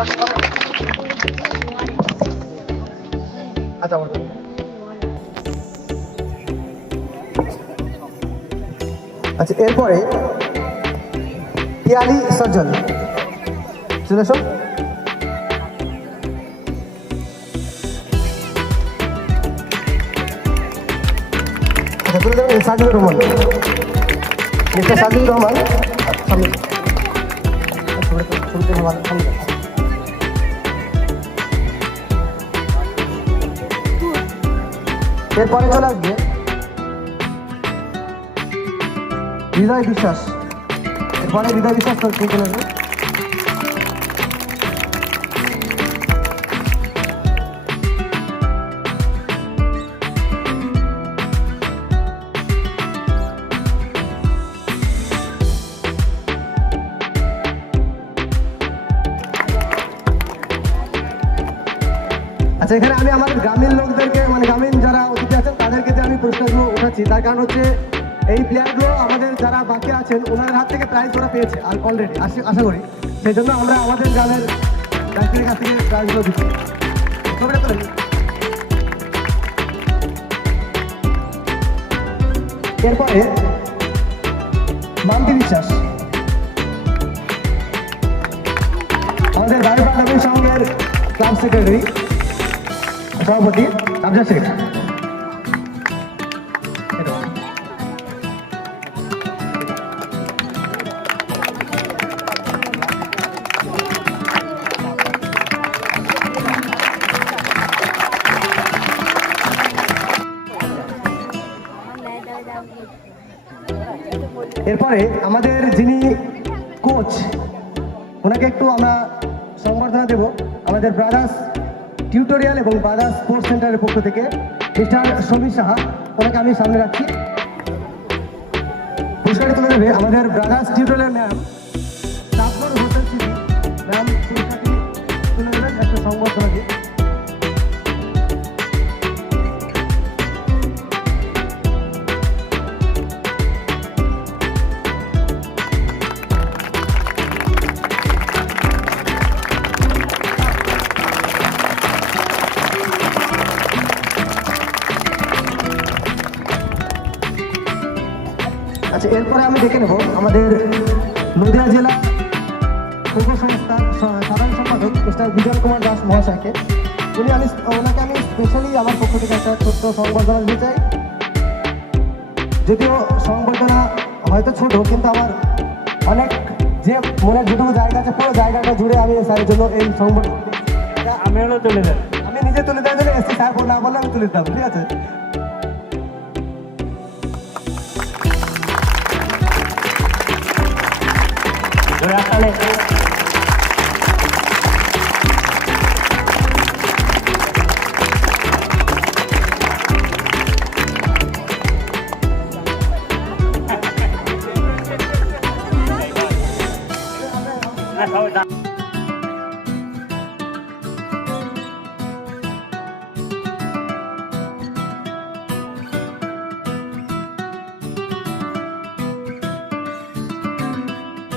আচ্ছা আচ্ছা, এরপরে পিয়ালি সজ্জন চলে এসো। আচ্ছা, তুলে দেবেন সাজিদুর রহমান, মিস্টার সাজিদুর রহমান সামনে। এরপরে চলে আসবে হৃদয় বিশ্বাস। এরপরে হৃদয় বিশ্বাস চলে আসবে। আচ্ছা, এখানে আমি আমার গ্রামীণ লোকদেরকে, মানে গ্রামীণ যারা অতিথি আছেন তাদেরকে যে আমি পুরস্কারগুলো উঠাচ্ছি, তার কারণ হচ্ছে এই প্লেয়ারগুলো আমাদের যারা বাকি আছেন ওনাদের হাত থেকে প্রাইজ ওরা পেয়েছে আর অলরেডি আশা করি, সেই জন্য আমরা আমাদের গ্রামের ব্যক্তির কাছ থেকে প্রাইজগুলো দিচ্ছি। এরপরে মান্তি বিশ্বাস, আমাদের বাড়িপাড়া নবীন সংঘের ক্লাব সেক্রেটারি, সভাপতি রামজা শেখ। এরপরে আমাদের যিনি কোচ, ওনাকে একটু আমরা সংবর্ধনা দেব আমাদের ব্রাদার্স টিউটোরিয়াল এবং ব্রাদার্স স্পোর্টস সেন্টারের পক্ষ থেকে মিস্টার সমীর সাহা, ওনাকে আমি সামনে রাখছি। পুরস্কারটি তুলে দেবে আমাদের ব্রাদার্স টিউটোরিয়াল ম্যাম তাপর হোটেল সিটি ম্যাম। পুরস্কারটি তুলে দেবেন একটা সংবর্ধনা দিয়ে। আচ্ছা, এরপরে আমি দেখে নেব আমাদের নদিয়া জেলা পৌর সংস্থার সাধারণ সম্পাদক মিস্টার বিজয় কুমার দাস মহাশয়কে। ওনাকে আমি স্পেশালি আমার পক্ষ থেকে একটা ছোট্ট সংবর্ধনা দিতে চাই। যদিও সংবর্ধনা হয়তো ছোট, কিন্তু আমার অনেক যে মনের যেটুকু জায়গা আছে পুরো জায়গাটা জুড়ে আমি স্যারের জন্য এই সংবর্ধনা আমিও তুলে দেব। আমি নিজে তুলে দেওয়ার জন্য এসছি, স্যার না বললে আমি তুলে দিতাম। ঠিক আছে, That's how it's done.